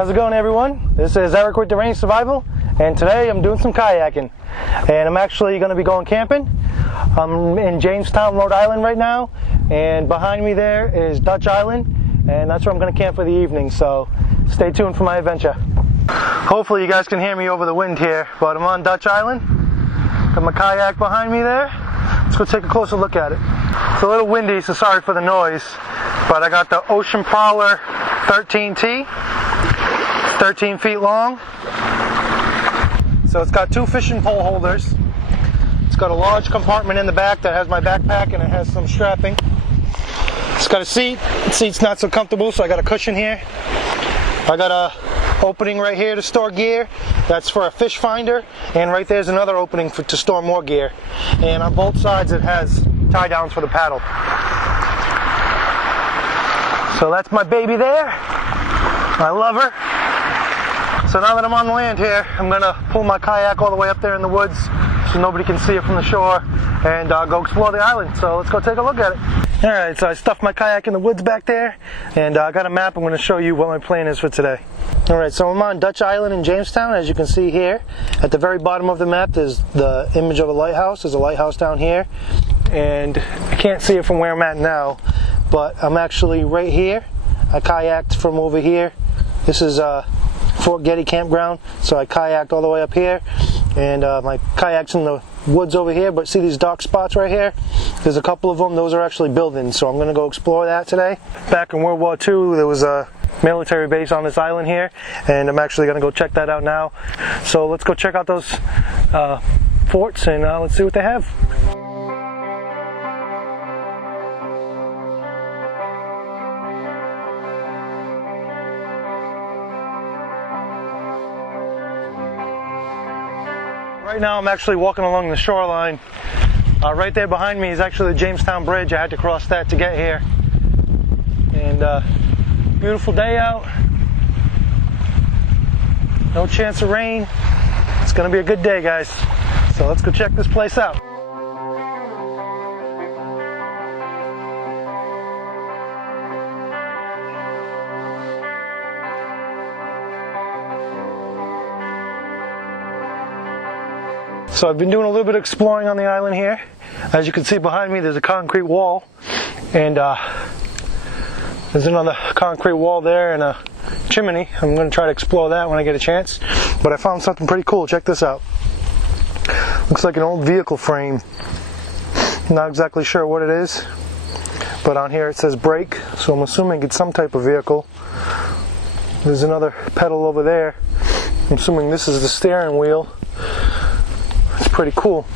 How's it going, everyone? This is Eric with Deranged Survival, and today I'm doing some kayaking. And I'm actually going to be going camping. I'm in Jamestown, Rhode Island right now, and behind me there is Dutch Island, and that's where I'm going to camp for the evening, so stay tuned for my adventure. Hopefully you guys can hear me over the wind here, but I'm on Dutch Island. Got my kayak behind me there. Let's go take a closer look at it. It's a little windy, so sorry for the noise, but I got the Ocean Prowler 13T. 13 feet long. So it's got two fishing pole holders. It's got a large compartment in the back that has my backpack, and it has some strapping. It's got a seat. The seat's not so comfortable, so I got a cushion here. I got a opening right here to store gear. That's for a fish finder, and right there's another opening to store more gear. And on both sides it has tie downs for the paddle. So that's my baby there. I love her. So now that I'm on the land here, I'm going to pull my kayak all the way up there in the woods so nobody can see it from the shore, and go explore the island. So let's go take a look at it. Alright, so I stuffed my kayak in the woods back there, and I got a map. I'm going to show you what my plan is for today. Alright, so I'm on Dutch Island in Jamestown, as you can see here. At the very bottom of the map there's the image of a lighthouse. There's a lighthouse down here, and I can't see it from where I'm at now, but I'm actually right here. I kayaked from over here. This is Fort Getty campground, so I kayaked all the way up here, and my kayak's in the woods over here. But see these dark spots right here? There's a couple of them. Those are actually buildings, so I'm going to go explore that today. Back in World War II, there was a military base on this island here, and I'm actually going to go check that out now. So let's go check out those forts, and let's see what they have. Right now I'm actually walking along the shoreline. Right there behind me is actually the Jamestown Bridge. I had to cross that to get here. And beautiful day out. No chance of rain. It's gonna be a good day, guys. So let's go check this place out. So I've been doing a little bit of exploring on the island here. As you can see behind me, there's a concrete wall, and there's another concrete wall there and a chimney. I'm going to try to explore that when I get a chance. But I found something pretty cool. Check this out. Looks like an old vehicle frame. Not exactly sure what it is, but on here it says brake, so I'm assuming it's some type of vehicle. There's another pedal over there. I'm assuming this is the steering wheel. It's pretty cool.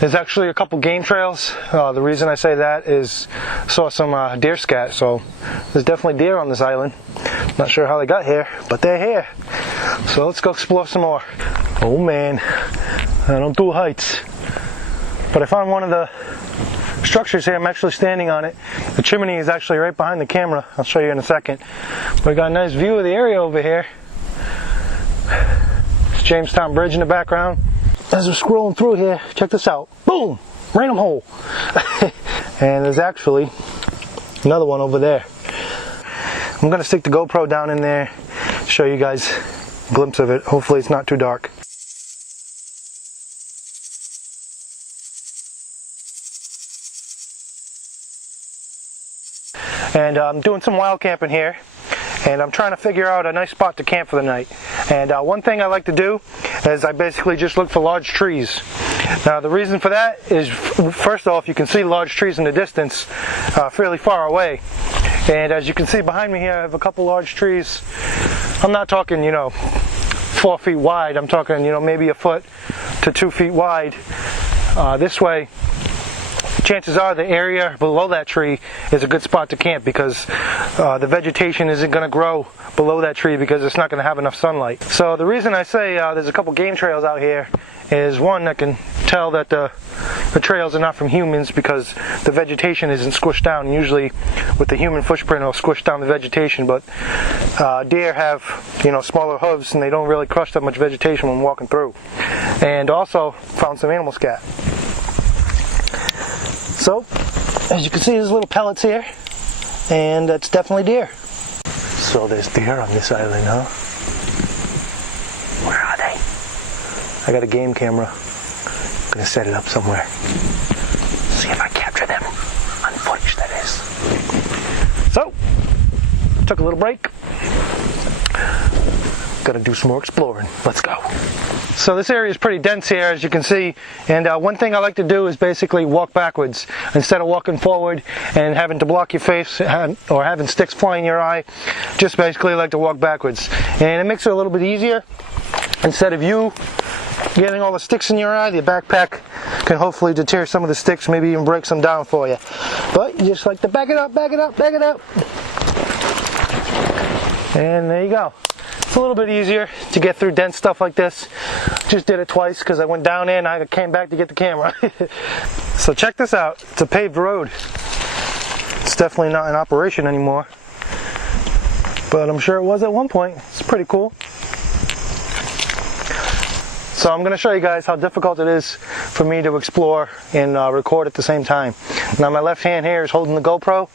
There's actually a couple game trails. The reason I say that is I saw some deer scat, so there's definitely deer on this island. Not sure how they got here, but they're here. So let's go explore some more. Oh man, I don't do heights. But I found one of the structures here. I'm actually standing on it. The chimney is actually right behind the camera. I'll show you in a second. We got a nice view of the area over here. It's Jamestown Bridge in the background. As we're scrolling through here, check this out. Boom! Random hole. And there's actually another one over there. I'm going to stick the GoPro down in there, show you guys a glimpse of it. Hopefully it's not too dark. And I'm doing some wild camping here, and I'm trying to figure out a nice spot to camp for the night. And one thing I like to do is I basically just look for large trees. Now the reason for that is, first off, you can see large trees in the distance fairly far away. And as you can see behind me here, I have a couple large trees. I'm not talking, 4 feet wide. I'm talking, maybe a foot to 2 feet wide. This way, chances are the area below that tree is a good spot to camp, because the vegetation isn't going to grow below that tree because it's not going to have enough sunlight. So the reason I say there's a couple game trails out here is, one, I can tell that the trails are not from humans because the vegetation isn't squished down. Usually with the human footprint it'll squish down the vegetation, but deer have smaller hooves and they don't really crush that much vegetation when walking through. And also found some animal scat. So as you can see, there's little pellets here, and that's definitely deer. So there's deer on this island, huh? I got a game camera. I'm gonna set it up somewhere. See if I capture them on footage, that is. So, took a little break. Gotta do some more exploring. Let's go. So this area is pretty dense here, as you can see, and one thing I like to do is basically walk backwards instead of walking forward and having to block your face or having sticks fly in your eye. Just basically like to walk backwards, and it makes it a little bit easier. Instead of you getting all the sticks in your eye, the backpack can hopefully deter some of the sticks, maybe even break some down for you. But you just like to back it up, back it up, back it up, and there you go. It's a little bit easier to get through dense stuff like this. Just did it twice because I went down there and I came back to get the camera. So check this out. It's a paved road. It's definitely not in operation anymore, but I'm sure it was at one point. It's pretty cool. So I'm going to show you guys how difficult it is for me to explore and record at the same time. Now my left hand here is holding the GoPro,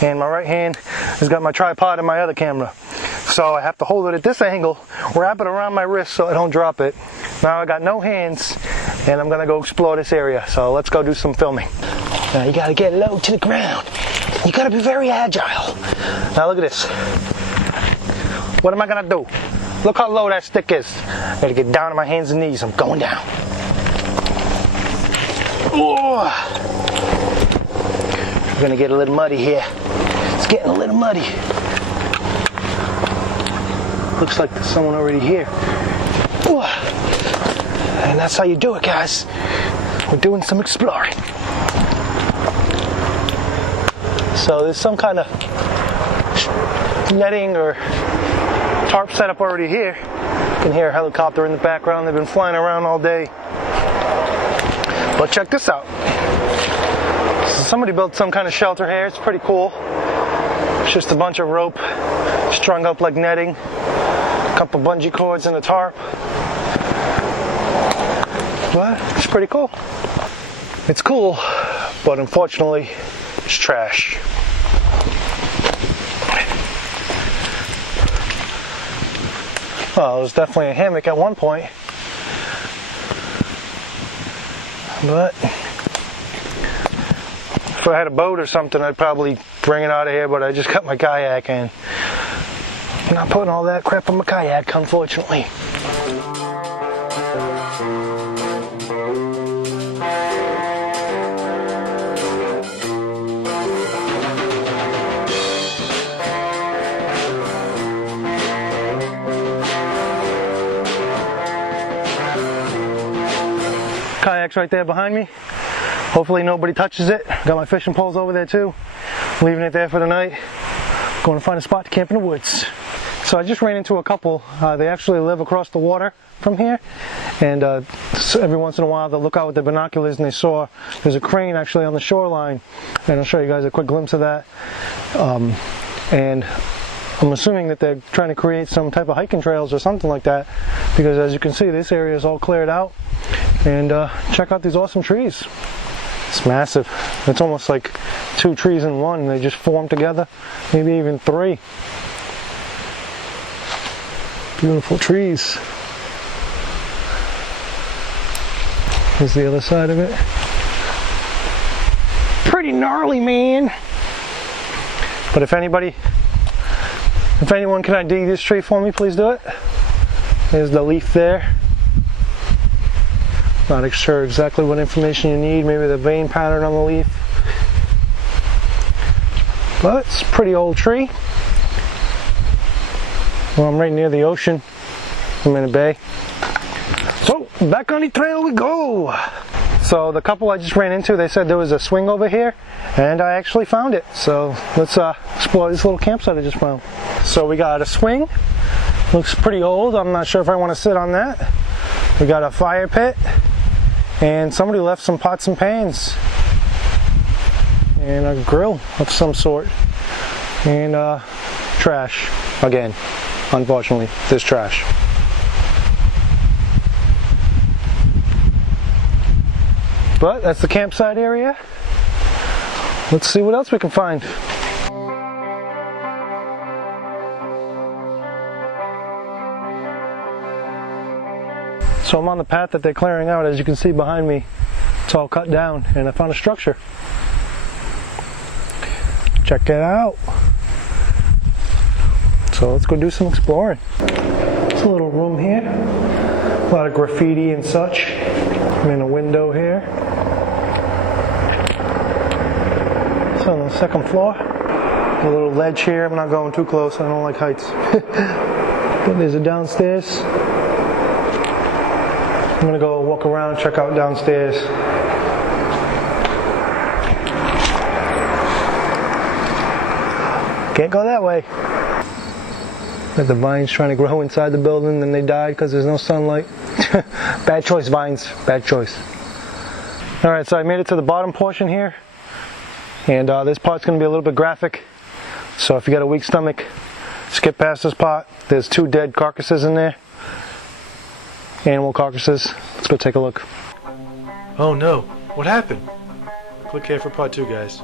and my right hand has got my tripod and my other camera. So I have to hold it at this angle, wrap it around my wrist so I don't drop it. Now I got no hands, and I'm going to go explore this area. So let's go do some filming. Now you got to get low to the ground. You got to be very agile. Now look at this. What am I going to do? Look how low that stick is. I gotta get down on my hands and knees. I'm going down. Oh. We're gonna get a little muddy here. It's getting a little muddy. Looks like there's someone already here. Oh. And that's how you do it, guys. We're doing some exploring. So there's some kind of netting or tarp setup already here. You can hear a helicopter in the background. They've been flying around all day. But check this out. So somebody built some kind of shelter here. It's pretty cool. It's just a bunch of rope strung up like netting, a couple bungee cords and a tarp. But it's pretty cool. It's cool, but unfortunately, it's trash. Well, it was definitely a hammock at one point, but if I had a boat or something, I'd probably bring it out of here, but I just got my kayak in. I'm not putting all that crap on my kayak, unfortunately. Kayak's right there behind me. Hopefully nobody touches it. Got my fishing poles over there too. Leaving it there for the night. Going to find a spot to camp in the woods. So I just ran into a couple. They actually live across the water from here, and so every once in a while they'll look out with their binoculars and they saw there's a crane actually on the shoreline, and I'll show you guys a quick glimpse of that. And I'm assuming that they're trying to create some type of hiking trails or something like that, because as you can see, this area is all cleared out. And check out these awesome trees. It's massive. It's almost like two trees in one. They just form together, maybe even three. Beautiful trees. Here's the other side of it. Pretty gnarly, man. But if anyone can ID this tree for me, please do it. There's the leaf there. Not sure exactly what information you need, maybe the vein pattern on the leaf. But it's a pretty old tree. Well, I'm right near the ocean. I'm in a bay. So, back on the trail we go! So the couple I just ran into, they said there was a swing over here, and I actually found it. So let's explore this little campsite I just found. So we got a swing. Looks pretty old. I'm not sure if I want to sit on that. We got a fire pit. And somebody left some pots and pans and a grill of some sort, and trash again. Unfortunately, there's trash. But that's the campsite area. Let's see what else we can find. So So I'm on the path that they're clearing out. As you can see behind me, it's all cut down, and I found a structure. Check it out. So let's go do some exploring. There's a little room here. A lot of graffiti and such. I'm in a window here. It's on the second floor. A little ledge here. I'm not going too close. I don't like heights. But there's a downstairs. I'm gonna go walk around, check out downstairs. Can't go that way. Got the vines trying to grow inside the building, and they died because there's no sunlight. Bad choice, vines. Bad choice. Alright, so I made it to the bottom portion here. And this part's going to be a little bit graphic. So if you got a weak stomach, skip past this part. There's 2 dead carcasses in there. Animal carcasses. Let's go take a look. Oh no. What happened? Click here for part 2, guys.